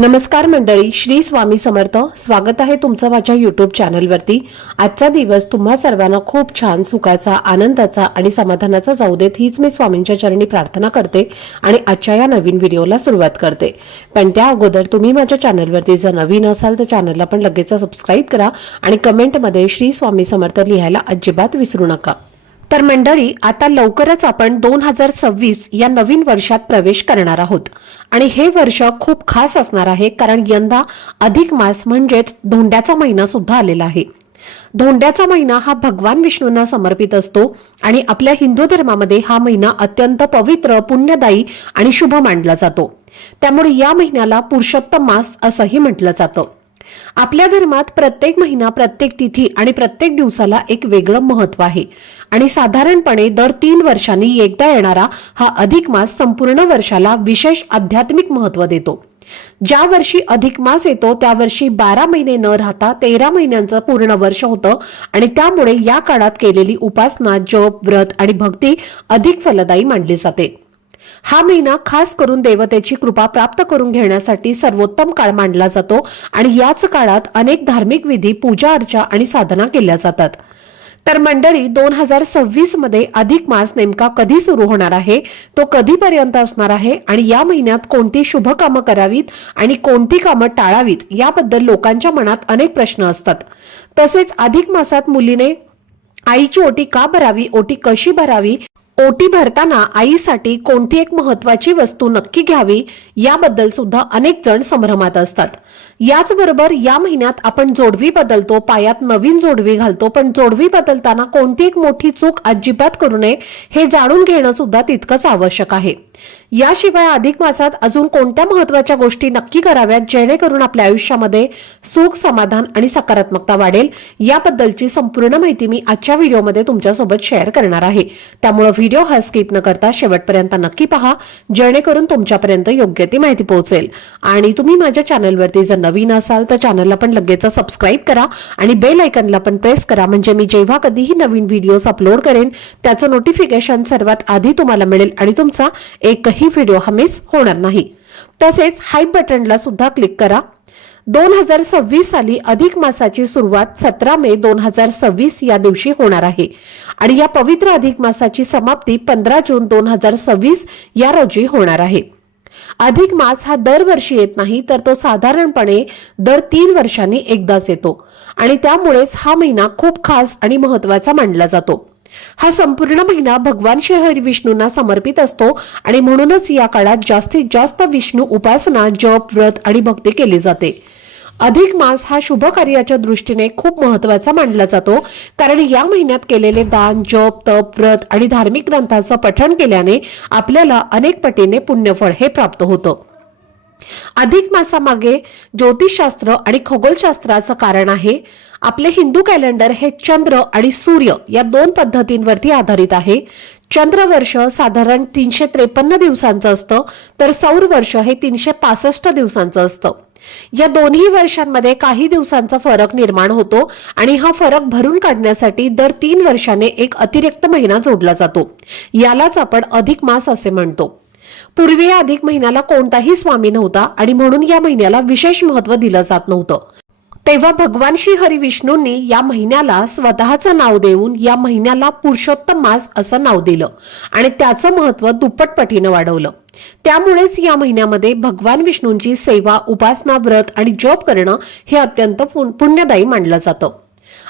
नमस्कार मंडळी, श्री स्वामी समर्थ. स्वागत आहे तुमचं माझ्या यूट्यूब चॅनलवरती. आजचा दिवस तुम्हा सर्वांना खूप छान, सुखाचा, आनंदाचा आणि समाधानाचा जाऊ देत, हीच मी स्वामींच्या चरणी प्रार्थना करते आणि आजच्या या नवीन व्हिडिओला सुरुवात करते. पण त्या अगोदर तुम्ही माझ्या चॅनलवरती जर नवीन असाल तर चॅनलला पण लगेच सबस्क्राईब करा आणि कमेंटमध्ये श्री स्वामी समर्थ लिहायला अजिबात विसरू नका. तर मंडळी, आता लवकरच आपण 2026 या नवीन वर्षात प्रवेश करणार आहोत आणि हे वर्ष खूप खास असणार आहे, कारण यंदा अधिक मास म्हणजेच धोंड्याचा महिना सुद्धा आलेला आहे. धोंड्याचा महिना हा भगवान विष्णूंना समर्पित असतो आणि आपल्या हिंदू धर्मामध्ये हा महिना अत्यंत पवित्र, पुण्यदायी आणि शुभ मानला जातो. त्यामुळे या महिन्याला पुरुषोत्तम मास असंही म्हटलं जातं. आपल्या धर्मात प्रत्येक महिना, प्रत्येक तिथी आणि प्रत्येक दिवसाला एक वेगळं महत्व आहे आणि साधारणपणे दर 3 वर्षांनी एकदा येणारा हा अधिक मास संपूर्ण वर्षाला विशेष आध्यात्मिक महत्व देतो. ज्या वर्षी अधिक मास येतो त्या वर्षी 12 महिने न राहता 13 महिन्यांचं पूर्ण वर्ष होतं आणि त्यामुळे या काळात केलेली उपासना, जप, व्रत आणि भक्ती अधिक फलदायी मानली जाते. हा महिना खास करून देवतेची कृपा प्राप्त करून घेण्यासाठी सर्वोत्तम काळ मानला जातो आणि याच काळात अनेक धार्मिक विधी, पूजा अर्चा आणि साधना केल्या जातात. तर मंडळी, 2026 मध्ये अधिक मास नेमका कधी सुरू होणार आहे, तो कधीपर्यंत असणार आहे आणि या महिन्यात कोणती शुभ कामं करावीत आणि कोणती कामं टाळावीत याबद्दल लोकांच्या मनात अनेक प्रश्न असतात. तसेच अधिक मासात मुलीने आईची ओटी का भरावी, ओटी कशी भरावी, ओटी भरताना आईसाठी कोणती एक महत्वाची वस्तू नक्की घ्यावी याबद्दल सुद्धा अनेक जण संभ्रमात असतात. याचबरोबर या महिन्यात आपण जोडवी बदलतो, पायात नवीन जोडवी घालतो, पण जोडवी बदलताना कोणती एक मोठी चूक अजिबात करू नये हे जाणून घेणं सुद्धा तितकंच आवश्यक आहे. याशिवाय अधिक मासात अजून कोणत्या महत्वाच्या गोष्टी नक्की कराव्यात जेणेकरून आपल्या आयुष्यामध्ये सुख, समाधान आणि सकारात्मकता वाढेल याबद्दलची संपूर्ण माहिती मी आजच्या व्हिडिओमध्ये तुमच्यासोबत शेअर करणार आहे. त्यामुळे व्हिडिओ हा स्किप न करता शेवटपर्यंत नक्की पहा, जेणेकरून तुमच्यापर्यंत योग्य ती माहिती पोहोचेल. आणि तुम्ही माझ्या चॅनलवरती जर नवीन असाल तर चॅनलला पण लगेच सबस्क्राईब करा आणि बेल आयकॉनला पण प्रेस करा, म्हणजे मी जेव्हा कधीही नवीन व्हिडिओज अपलोड करेन त्याचं नोटिफिकेशन सर्वात आधी तुम्हाला मिळेल आणि तुमचा एकही व्हिडिओ हा मिस होणार नाही. तसेच हाईप बटनला सुद्धा क्लिक करा. 2026 साली अधिक मासाची सुरुवात 17 मे 2026 या दिवशी होणार आहे आणि या पवित्र अधिक मासाची समाप्ती 15 जून 2026 या रोजी होणार आहे. अधिक मास हा दरवर्षी येत नाही, तर तो साधारणपणे दर 3 वर्षांनी एकदाच येतो आणि त्यामुळेच हा महिना खूप खास आणि महत्वाचा मानला जातो. हा संपूर्ण महिना भगवान श्री विष्णूंना समर्पित असतो आणि म्हणूनच या काळात जास्तीत जास्त विष्णू उपासना, जप, व्रत आणि भक्ती केली जाते. अधिक मास हा शुभ कार्याच्या दृष्टीने खूप महत्वाचा मानला जातो, कारण या महिन्यात केलेले दान, जप, तप, व्रत आणि धार्मिक ग्रंथांचं पठण केल्याने आपल्याला अनेक पटीने पुण्यफळ हे प्राप्त होतं. अधिक मासामागे ज्योतिषशास्त्र आणि खगोलशास्त्राचं कारण आहे. आपले हिंदू कॅलेंडर हे चंद्र आणि सूर्य या 2 पद्धतींवरती आधारित आहे. चंद्रवर्ष साधारण 353 दिवसांचं असतं, तर सौर वर्ष हे 365 दिवसांचं असतं. या दोन्ही वर्षांमध्ये काही दिवसांचा फरक निर्माण होतो आणि हा फरक भरून काढण्यासाठी दर 3 वर्षाने एक अतिरिक्त महिना जोडला जातो. यालाच आपण अधिक मास असे म्हणतो. पूर्वी या अधिक महिन्याला कोणताही स्वामी नव्हता आणि म्हणून या महिन्याला विशेष महत्व दिलं जात नव्हतं. तेव्हा भगवान श्री हरी विष्णूंनी या महिन्याला स्वतःचं नाव देऊन या महिन्याला पुरुषोत्तम मास असं नाव दिलं आणि त्याचं महत्व दुप्पट पटीनं वाढवलं. त्यामुळेच या महिन्यामध्ये भगवान विष्णूंची सेवा, उपासना, व्रत आणि जप करणं हे अत्यंत पुण्यदायी मानलं जातं.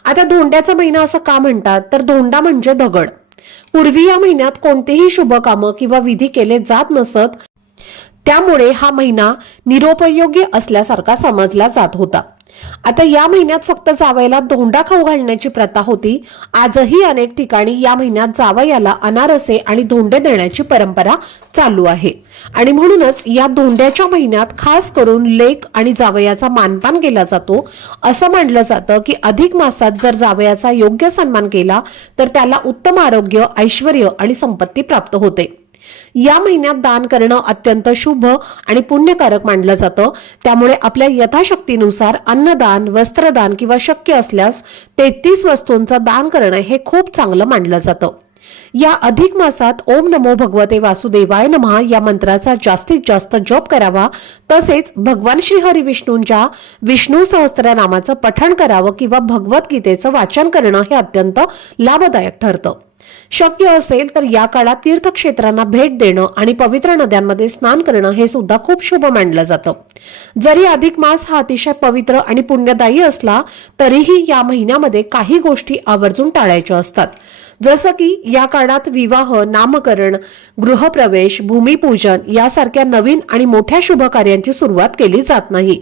आता धोंड्याचा महिना असं का म्हणतात, तर धोंडा म्हणजे दगड. पूर्वी या महिन्यात कोणतेही शुभ कामं किंवा विधी केले जात नसत, त्यामुळे हा महिना निरुपयोगी असल्यासारखा समजला जात होता. आता या महिन्यात फक्त जावयाला धोंडा खाऊ घालण्याची प्रथा होती. आजही अनेक ठिकाणी या महिन्यात जावयाला अनारसे आणि धोंडे देण्याची परंपरा चालू आहे आणि म्हणूनच या धोंड्याच्या महिन्यात खास करून लेक आणि जावयाचा मानपान केला जातो. असं मानलं जातं की अधिक मासात जर जावयाचा योग्य सन्मान केला तर त्याला उत्तम आरोग्य, ऐश्वर्य आणि संपत्ती प्राप्त होते. या महिन्यात दान करणं अत्यंत शुभ आणि पुण्यकारक मानलं जातं. त्यामुळे आपल्या यथाशक्तीनुसार अन्नदान, वस्त्रदान किंवा शक्य असल्यास 33 वस्तूंचं दान करणं हे खूप चांगलं मानलं जातं. या अधिक मासात ओम नमो भगवते वासुदेवाय नमः या मंत्राचा जास्तीत जास्त जप करावा, तसेच भगवान श्री हरी विष्णूंच्या विष्णू सहस्त्रनामाचं पठण करावं किंवा भगवद्गीतेचं वाचन करणं हे अत्यंत लाभदायक ठरतं। शक्य असेल तर या काळात तीर्थक्षेत्रांना भेट देणं आणि पवित्र नद्यांमध्ये स्नान करणं हे सुद्धा खूप शुभ मानलं जातं। जरी अधिक मास हा अतिशय पवित्र आणि पुण्यदायी असला तरीही या महिन्यामध्ये काही गोष्टी आवर्जून टाळायच्या असतात, जसं की या काळात विवाह, नामकरण, गृहप्रवेश, भूमिपूजन यासारख्या नवीन आणि मोठ्या शुभ कार्यांची सुरुवात केली जात नाही,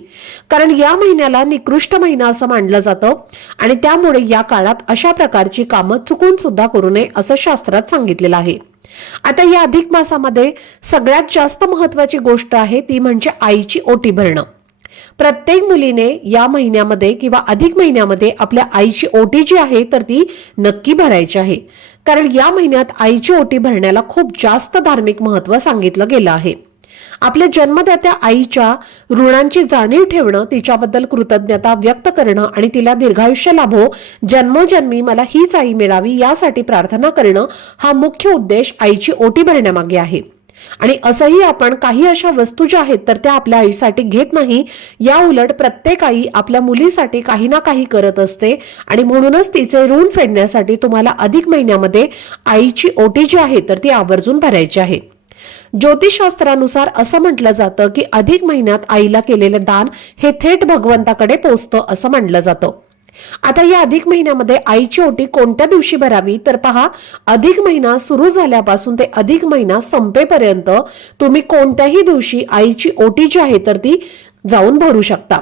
कारण या महिन्याला निकृष्ट महिना असं मानलं जातं आणि त्यामुळे या काळात अशा प्रकारची कामं चुकून सुद्धा करू नये असं शास्त्रात सांगितलेलं आहे। आता या अधिक मासामध्ये सगळ्यात जास्त महत्त्वाची गोष्ट आहे ती म्हणजे आईची ओटी भरणं। प्रत्येक मुलीने या महिन्यामध्ये किंवा अधिक महिन्यामध्ये आपल्या आईची ओटी जी आहे तर ती नक्की भरायची आहे, कारण या महिन्यात आईची ओटी भरण्याला खूप जास्त धार्मिक महत्त्व सांगितलं गेलं आहे। आपल्या जन्मदात्या आईच्या ऋणांची जाणीव ठेवणं, तिच्याबद्दल कृतज्ञता व्यक्त करणं आणि तिला दीर्घायुष्य लाभो, जन्मोजन्मी मला हीच आई मिळावी यासाठी प्रार्थना करणं हा मुख्य उद्देश आईची ओटी भरण्यामागे आहे। आणि असंही आपण काही अशा वस्तू ज्या आहेत तर त्या आपल्या आईसाठी घेत नाही, या उलट प्रत्येक आई आपल्या मुलीसाठी काही ना काही करत असते आणि म्हणूनच तिचे ऋण फेडण्यासाठी तुम्हाला अधिक महिन्यामध्ये आईची ओटी जी आहे तर ती आवर्जून भरायची आहे। ज्योतिषशास्त्रानुसार असं म्हटलं जातं की अधिक महिन्यात आईला केलेले दान हे थेट भगवंताकडे पोहोचतं असं म्हटलं जातं। आता या अधिक महिन्यामध्ये आईची ओटी कोणत्या दिवशी भरावी तर पहा, अधिक महिना सुरू झाल्यापासून ते अधिक महिना संपेपर्यंत तुम्ही कोणत्याही दिवशी आईची ओटी जी आहे तर ती जाऊन भरू शकता।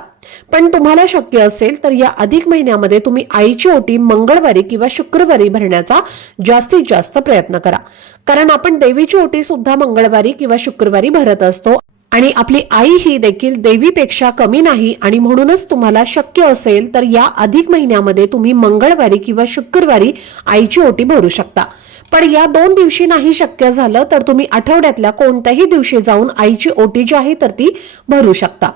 पण तुम्हाला शक्य असेल तर या अधिक महिन्यामध्ये तुम्ही आईची ओटी मंगळवारी किंवा शुक्रवारी भरण्याचा जास्तीत जास्त प्रयत्न करा, कारण आपण देवीची ओटी सुद्धा मंगळवारी किंवा शुक्रवारी भरत असतो आणि आपली आई ही देखील देवीपेक्षा कमी नाही आणि म्हणूनच तुम्हाला शक्य असेल तर या अधिक महिन्यामध्ये तुम्ही मंगळवारी किंवा शुक्रवारी आईची ओटी भरू शकता। पण या 2 दिवशी नाही शक्य झालं तर तुम्ही आठवड्यातल्या कोणत्याही दिवशी जाऊन आईची ओटी जी आहे तर ती भरू शकता।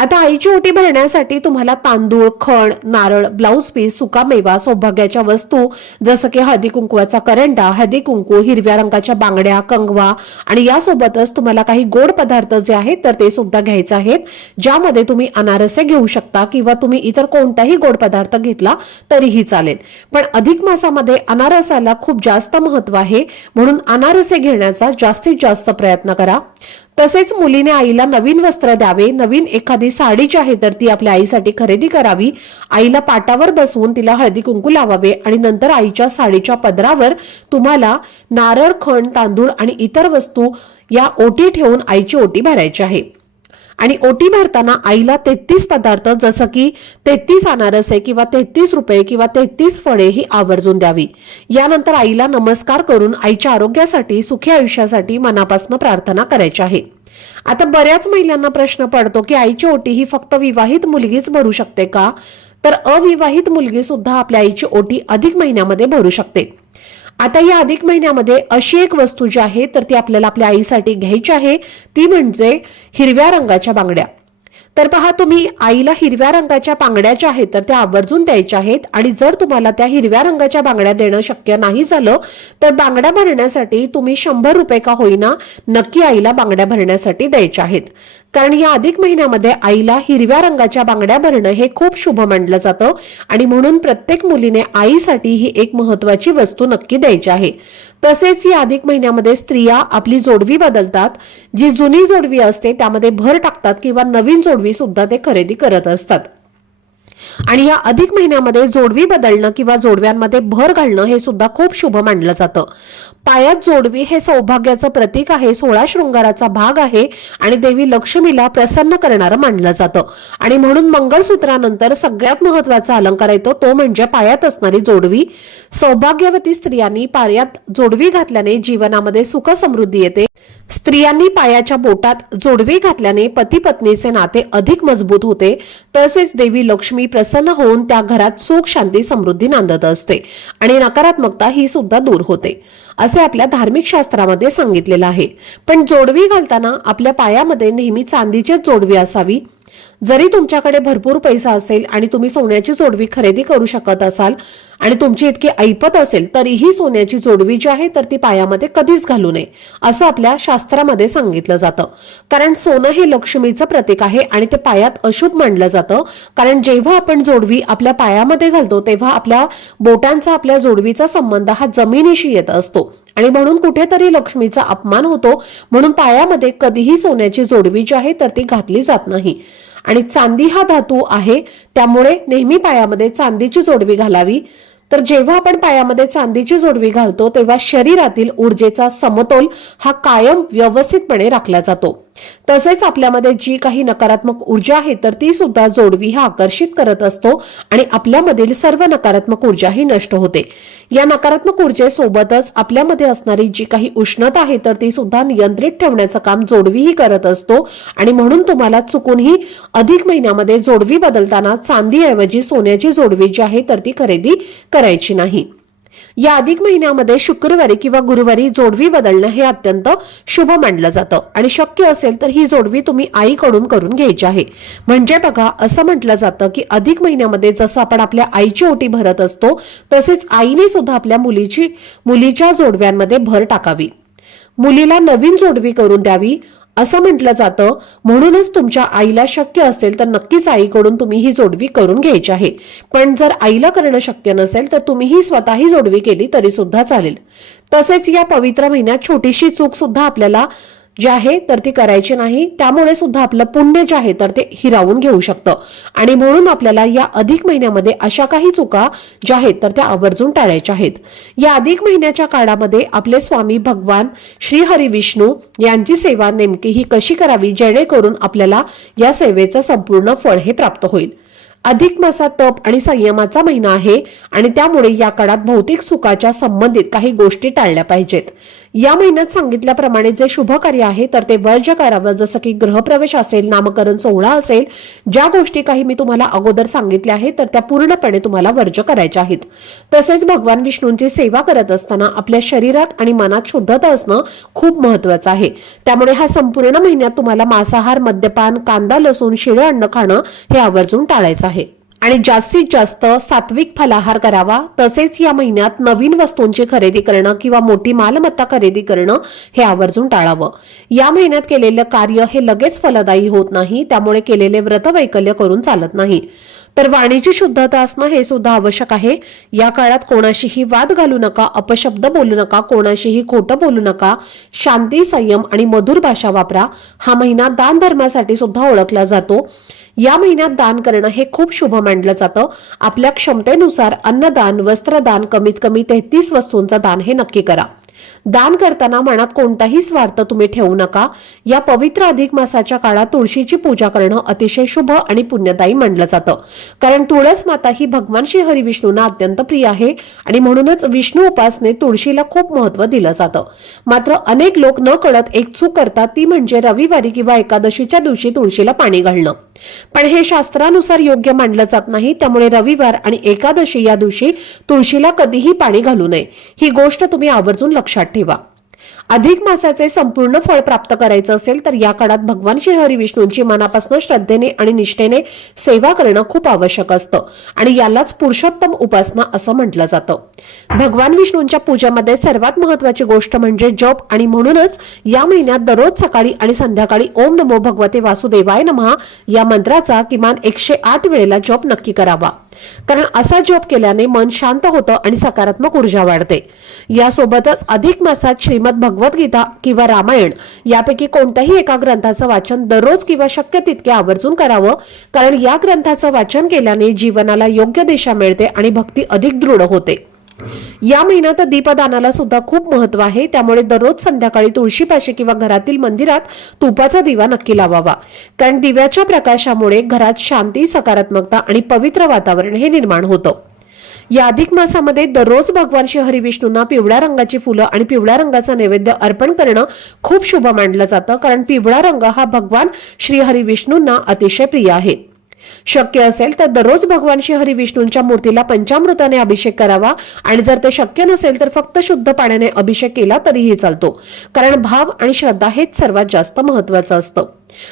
आता आईची ओटी भरण्यासाठी तुम्हाला तांदूळ, खण, नारळ, ब्लाउज पीस, सुकामेवा, सौभाग्याच्या वस्तू जसं की हळदी कुंकवाचा करंडा, हळदी कुंकू, हिरव्या रंगाच्या बांगड्या, कंगवा आणि यासोबतच तुम्हाला काही गोड पदार्थ जे आहेत तर ते सुद्धा घ्यायचे आहेत, ज्यामध्ये तुम्ही अनारसे घेऊ शकता किंवा तुम्ही इतर कोणताही गोड पदार्थ घेतला तरीही चालेल। पण अधिक मासामध्ये अनारसाला खूप जास्त महत्त्व आहे, म्हणून अनारसे घेण्याचा जास्तीत जास्त प्रयत्न करा। तसेच मुलीने आईला नवीन वस्त्र द्यावे, नवीन एखादी साडी जी आहे तर ती आपल्या आईसाठी खरेदी करावी, आईला पाटावर बसवून तिला हळदी कुंकू लावावे आणि नंतर आईच्या साडीच्या पदरावर तुम्हाला नारळ, खण, तांदूळ आणि इतर वस्तू या ओटी ठेवून आईची ओटी भरायची आहे। आणि ओटी भरताना आईला 33 पदार्थ जसं की 33 अनारसे किंवा 33 रुपये किंवा 33 फळे ही आवर्जून द्यावी। यानंतर आईला नमस्कार करून आईच्या आरोग्यासाठी, सुखी आयुष्यासाठी मनापासून प्रार्थना करायची आहे। आता बऱ्याच महिलांना प्रश्न पडतो की आईची ओटी ही फक्त विवाहित मुलगीच भरू शकते का? तर अविवाहित मुलगी सुद्धा आपल्या आईची ओटी अधिक महिन्यामध्ये भरू शकते। आता या अधिक महिन्यामध्ये अशी एक वस्तू जी आहे तर ती आपल्याला आपल्या आईसाठी घ्यायची आहे, ती म्हणजे हिरव्या रंगाच्या बांगड्या। तर पहा, तुम्ही आईला हिरव्या रंगाच्या बांगड्या ज्या आहेत तर त्या आवर्जून द्यायच्या आहेत आणि जर तुम्हाला त्या हिरव्या रंगाच्या बांगड्या देणं शक्य नाही झालं तर बांगड्या भरण्यासाठी तुम्ही 100 रुपये का होईना नक्की आईला बांगड्या भरण्यासाठी द्यायच्या आहेत, कारण या अधिक महिन्यामध्ये आईला हिरव्या रंगाच्या बांगड्या भरणं हे खूप शुभ मानलं जातं आणि म्हणून प्रत्येक मुलीने आईसाठी ही एक महत्त्वाची वस्तू नक्की द्यायची आहे। तसेच या अधिक महिन्यामध्ये स्त्रिया आपली जोडवी बदलतात, जी जुनी जोडवी असते त्यामध्ये भर टाकतात किंवा नवीन जोडवी सुद्धा ते खरेदी करत असतात। आणि या अधिक महिन्यामध्ये जोडवी बदलणं किंवा जोडव्यांमध्ये भर घालणं हे सुद्धा खूप शुभ मानलं जातं। पायात जोडवी हे सौभाग्याचं प्रतीक आहे, 16 शृंगाराचा भाग आहे आणि देवी लक्ष्मीला प्रसन्न करणारं मानलं जातं आणि म्हणून मंगळसूत्रानंतर सगळ्यात महत्त्वाचा अलंकार येतो तो म्हणजे पायात असणारी जोडवी। सौभाग्यवती स्त्रियांनी पायात जोडवी घातल्याने जीवनामध्ये सुख समृद्धी येते। स्त्रियांनी पायाच्या बोटात जोडवी घातल्याने पती पत्नीचे नाते अधिक मजबूत होते, तसेच देवी लक्ष्मी प्रसन्न होऊन त्या घरात सुख, शांती, समृद्धी नांदत असते आणि नकारात्मकता ही सुद्धा दूर होते असे आपल्या धार्मिक शास्त्रामध्ये सांगितलेलं आहे। पण जोडवी घालताना आपल्या पायामध्ये नेहमी चांदीचीच जोडवी असावी। जरी तुमच्याकडे भरपूर पैसा असेल आणि तुम्ही सोन्याची जोडवी खरेदी करू शकत असाल आणि तुमची इतकी ऐपत असेल तरीही सोन्याची जोडवी जी आहे तर ती पायामध्ये कधीच घालू नये असं आपल्या शास्त्रामध्ये सांगितलं जातं. कारण सोनं हे लक्ष्मीचं प्रतीक आहे आणि ते पायात अशुभ मानलं जातं. कारण जेव्हा आपण जोडवी आपल्या पायामध्ये घालतो तेव्हा आपल्या बोटांचा आपल्या जोडवीचा संबंध हा जमिनीशी येत असतो आणि म्हणून कुठेतरी लक्ष्मीचा अपमान होतो. म्हणून पायामध्ये कधीही सोन्याची जोडवी जी आहे तर ती घातली जात नाही. आणि चांदी हा धातू आहे त्यामुळे नेहमी पायामध्ये चांदीची जोडवी घालावी. तर जेव्हा आपण पायामध्ये चांदीची जोडवी घालतो तेव्हा शरीरातील ऊर्जेचा समतोल हा कायम व्यवस्थितपणे राखला जातो. तसेच आपल्यामध्ये जी काही नकारात्मक ऊर्जा आहे तर ती सुद्धा जोडवी हा आकर्षित करत असतो आणि आपल्यामधील सर्व नकारात्मक ऊर्जा ही नष्ट होते. या नकारात्मक ऊर्जेसोबतच आपल्यामध्ये असणारी जी काही उष्णता आहे तर ती सुद्धा नियंत्रित ठेवण्याचं काम जोडवीही करत असतो. आणि म्हणून तुम्हाला चुकूनही अधिक महिन्यामध्ये जोडवी बदलताना चांदीऐवजी सोन्याची जोडवी जी आहे तर ती खरेदी करायची नाही. या अधिक महिन्यामध्ये शुक्रवारी किंवा गुरुवारी जोडवी बदलणं हे अत्यंत शुभ मानलं जातं आणि शक्य असेल तर ही जोडवी तुम्ही आईकडून करून घ्यायची आहे. म्हणजे बघा असं म्हटलं जातं की अधिक महिन्यामध्ये जसं आपण आपल्या आईची ओटी भरत असतो तसेच आईने सुद्धा आपल्या मुलीच्या जोडव्यांमध्ये भर टाकावी. मुलीला नवीन जोडवी करून द्यावी असं म्हटलं जातं. म्हणूनच तुमच्या आईला शक्य असेल तर नक्कीच आईकडून तुम्ही ही जोडवी करून घ्यायची आहे. पण जर आईला करणं शक्य नसेल तर तुम्ही ही स्वतःही जोडवी केली तरी सुद्धा चालेल. तसेच या पवित्र महिन्यात छोटीशी चूक सुद्धा आपल्याला जे आहे तर ती करायची नाही. त्यामुळे सुद्धा आपलं पुण्य जे आहे तर ते हिरावून घेऊ शकतं आणि म्हणून आपल्याला या अधिक महिन्यामध्ये अशा काही चुका ज्या आहेत तर त्या आवर्जून टाळायच्या आहेत. या अधिक महिन्याच्या काळामध्ये आपले स्वामी भगवान श्री हरी विष्णू यांची सेवा नेमकी ही कशी करावी जेणेकरून आपल्याला या सेवेचं संपूर्ण फळ हे प्राप्त होईल. अधिक मासात तप आणि संयमाचा महिना आहे आणि त्यामुळे या काळात भौतिक सुखाच्या संबंधित काही गोष्टी टाळल्या पाहिजेत. या महिन्यात सांगितल्याप्रमाणे जे शुभ कार्य आहे तर ते वर्ज्य करावं. जसं की गृहप्रवेश असेल, नामकरण सोहळा असेल, ज्या गोष्टी काही मी तुम्हाला अगोदर सांगितल्या आहेत तर त्या पूर्णपणे तुम्हाला वर्ज्य करायच्या आहेत. तसेच भगवान विष्णूंची सेवा करत असताना आपल्या शरीरात आणि मनात शुद्धता असणं खूप महत्वाचं आहे. त्यामुळे हा संपूर्ण महिन्यात तुम्हाला मांसाहार, मद्यपान, कांदा, लसूण, शिळे अन्न खाणं हे आवर्जून टाळायचं आहे आणि जास्तीत जास्त सात्विक फलाहार करावा. तसेच या महिन्यात नवीन वस्तूंची खरेदी करणं किंवा मोठी मालमत्ता खरेदी करणं हे आवर्जून टाळावं. या महिन्यात केलेलं कार्य हे लगेच फलदायी होत नाही. त्यामुळे केलेले व्रत वैकल्य करून चालत नाही. तर वाणीची शुद्धता असणं हे सुद्धा आवश्यक आहे. या काळात कोणाशीही वाद घालू नका, अपशब्द बोलू नका, कोणाशीही खोटं बोलू नका, शांती, संयम आणि मधुर भाषा वापरा. हा महिना दान धर्मासाठी सुद्धा ओळखला जातो. या महिन्यात दान करणं हे खूप शुभ मानलं जातं. आपल्या क्षमतेनुसार अन्नदान, वस्त्रदान, कमीत कमी 33 वस्तूंचं दान हे नक्की करा. दान करताना मनात कोणताही स्वार्थ तुम्ही ठेवू नका. या पवित्र अधिक मासाच्या काळात तुळशीची पूजा करणं अतिशय शुभ आणि पुण्यदायी मानलं जातं. कारण तुळस माता ही भगवान श्री हरी विष्णूंना अत्यंत प्रिय आहे आणि म्हणूनच विष्णू उपासनेत तुळशीला खूप महत्त्व दिलं जातं. मात्र अनेक लोक न कळत एक चूक करतात, ती म्हणजे रविवारी किंवा एकादशीच्या दिवशी तुळशीला पाणी घालणं. पण हे शास्त्रानुसार योग्य मानलं जात नाही. त्यामुळे रविवार आणि एकादशी या दिवशी तुळशीला कधीही पाणी घालू नये. ही गोष्ट तुम्ही आवर्जून लक्षात ठेवा. अधिक मासाचे संपूर्ण फळ प्राप्त करायचं असेल तर या काळात भगवान श्री हरी विष्णूंची मनापासून श्रद्धेने आणि निष्ठेने सेवा करणं खूप आवश्यक असतं आणि यालाच पुरुषोत्तम उपासना असं म्हटलं जातं. भगवान विष्णूंच्या पूजेमध्ये सर्वात महत्वाची गोष्ट म्हणजे जप आणि म्हणूनच या महिन्यात दररोज सकाळी आणि संध्याकाळी ओम नमो भगवते वासुदेवाय नमः या मंत्राचा किमान 108 वेळेला जप नक्की करावा. कारण असा जप केल्याने मन शांत होतं आणि सकारात्मक ऊर्जा वाढते. यासोबतच अधिक मासात श्रीमद भगवद्गीता किंवा रामायण यापैकी कोणत्याही एका ग्रंथाचं वाचन दररोज किंवा शक्य तितके आवर्जून करावं. कारण या ग्रंथाचं वाचन केल्याने जीवनाला योग्य दिशा मिळते आणि भक्ती अधिक दृढ होते. या महिन्यात दीपदानाला सुद्धा खूप महत्व आहे. त्यामुळे दररोज संध्याकाळी तुळशीपाशी किंवा घरातील मंदिरात तुपाचा दिवा नक्की लावावा. कारण दिव्याच्या प्रकाशामुळे घरात शांती, सकारात्मकता आणि पवित्र वातावरण हे निर्माण होतं. या अधिक मासामध्ये दररोज भगवान श्री हरी विष्णूंना पिवळ्या रंगाची फुलं आणि पिवळ्या रंगाचा नैवेद्य अर्पण करणं खूप शुभ मानलं जातं. कारण पिवळा रंग हा भगवान श्री हरी विष्णूंना अतिशय प्रिय आहे. शक्य असेल तर दररोज भगवान श्री हरी विष्णूंच्या मूर्तीला पंचामृताने अभिषेक करावा आणि जर ते शक्य नसेल तर फक्त शुद्ध पाण्याने अभिषेक केला तरीही चालतो, कारण भाव आणि श्रद्धा हेच सर्वात जास्त महत्त्वाचं असतं.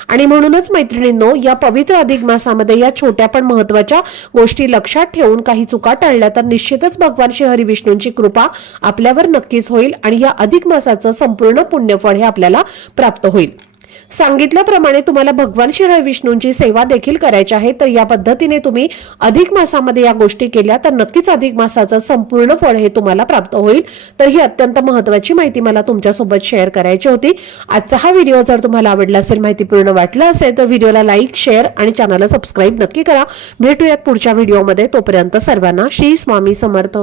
आणि म्हणूनच मैत्रिणींनो, या पवित्र अधिक मासामध्ये या छोट्या पण महत्त्वाच्या गोष्टी लक्षात ठेवून काही चुका टाळल्या तर निश्चितच भगवान श्री हरी विष्णूंची कृपा आपल्यावर नक्कीच होईल आणि या अधिक मासाचं संपूर्ण पुण्यफळ हे आपल्याला प्राप्त होईल. सांगितल्याप्रमाणे तुम्हाला भगवान श्री हरी विष्णूंची सेवा देखील करायची आहे, तर या पद्धतीने तुम्ही अधिक मासामध्ये या गोष्टी केल्या तर नक्कीच अधिक मासाचं संपूर्ण फळ हे तुम्हाला प्राप्त होईल. तर ही अत्यंत महत्त्वाची माहिती मला तुमच्यासोबत शेअर करायची होती. आजचा हा व्हिडिओ जर तुम्हाला आवडला असेल, माहितीपूर्ण वाटला असेल तर व्हिडिओला लाईक, शेअर आणि चॅनलला सबस्क्राईब नक्की करा. भेटूयात पुढच्या व्हिडिओमध्ये. तोपर्यंत सर्वांना श्री स्वामी समर्थ.